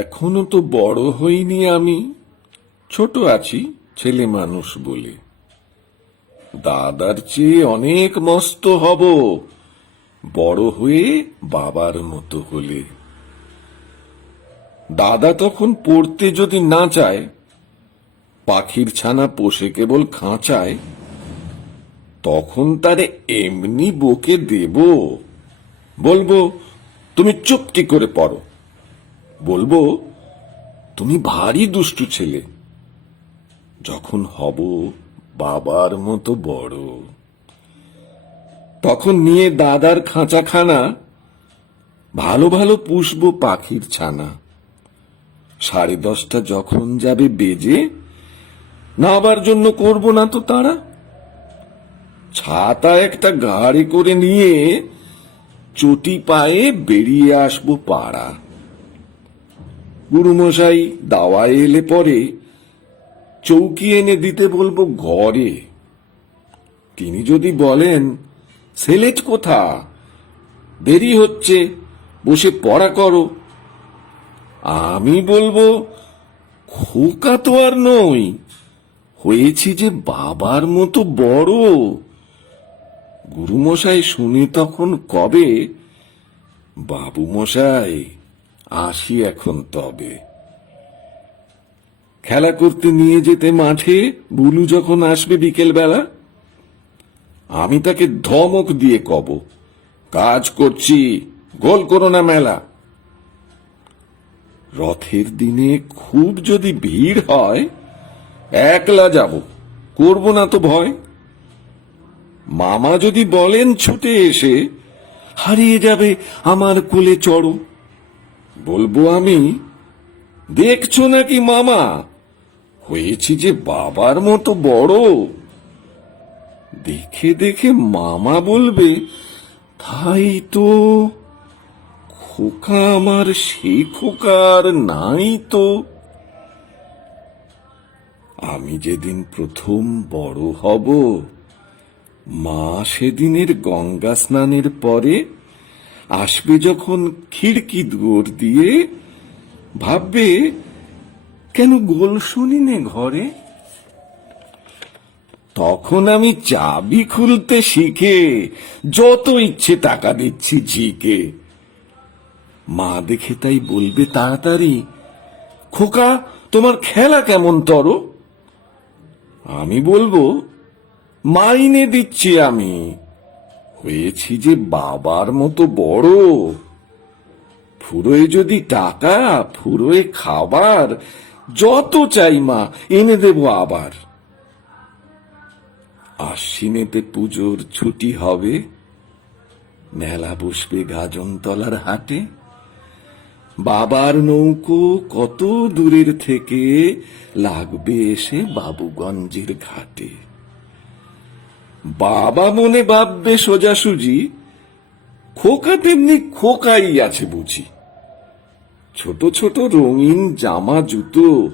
এখনও তো বড় হইনি আমি। ছোট আছি, ছেলে মানুষ বলে। দাদার চেয়ে অনেক মস্ত হব, বড় হয়ে বাবার মতো হলে। দাদা তখন পড়তে যদি না চায়, পাখির ছানা পোষে কেবল খাঁচায়, তখন তারে এমনি বকে দেব। বলব, তুমি চুপটি করে পড়ো। বলব, তুমি ভারী দুষ্টু ছেলে। যখন হব বাবার মতো বড়। তখন নিয়ে দাদার খাঁচাখানা, ভালো ভালো পুষবো পাখির ছানা। সাড়ে দশটা যখন যাবে বেজে, নাবার জন্য করব না তো তারা? ছাতা একটা গাড়ি করে নিয়ে চটি পায়ে বেরিয়ে আসব পাড়া। গুরুমশাই দাওয়ায় এলে পরে চৌকি এনে দিতে বলব ঘরে। তিনি যদি বলেন, সেলেট কোথা? দেরি হচ্ছে, বসে পড়া করো। আমি বলব, খোকা তো আর নই, হয়েছি যে বাবার মতো বড়। গুরুমশাই শুনে তখন কবে বাবু মশাই আসি এখন তবে। খেলা করতে নিয়ে যেতে মাঠে বুলু যখন আসবে বিকেল বেলা আমি তাকে ধমক দিয়ে কব, কাজ করছি, গোল করো না মেলা। রথের দিনে খুব যদি ভিড় হয়, একলা যাব, করব না তো ভয়। মামা যদি বলেন ছুটে এসে, হারিয়ে যাবে আমার কোলে চড়ো। বলব আমি, দেখছ নাকি মামা? হয়েছি যে বাবার মতো বড়। দেখে দেখে মামা বলবে, তাই তো খোকা আমার সেই খোকার নাই তো। আমি যেদিন প্রথম বড় হব, মা সেদিনের গঙ্গা স্নানের পরে আসবে যখন খিড়কি দুয়ার দিয়ে, ভাববে, কেন গোল শুনি নে ঘরে? তখন আমি চাবি খুলতে শিখে, যত ইচ্ছে টাকা দিচ্ছি ঝিকে। মা দেখে তাই বলবে, তাড়াতাড়ি। খোকা, তোমার খেলা কেমন তর? আমি বলব, মাইনে দিচ্ছি আমি। হয়েছি যে বাবার মতো বড়। ফুরোয় যদি টাকা, ফুরোয় খাবার, যত চাই মা, এনে দেব আবার। আশ্বিনেতে পুজোর ছুটি হবে, মেলা বসবে গাজনতলার হাটে। বাবার নৌকো কত দূরের থেকে লাগবে এসে বাবুগঞ্জের ঘাটে। বাবা মনে ভাববে সোজাসুজি খোকা তেমনি খোকাই আছে বুঝি। ছোট ছোট রঙিন জামা জুতো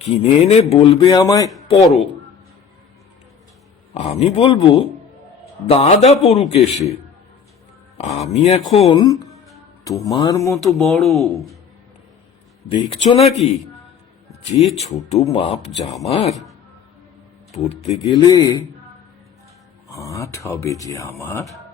কিনে এনে বলবে আমায়, পরো। আমি বলব, দাদা পড়ুক এসে। আমি এখন তোমার মতো বড়। দেখছ নাকি? যে ছোট মাপ জামার পড়তে গেলে আট হবে যে আমার?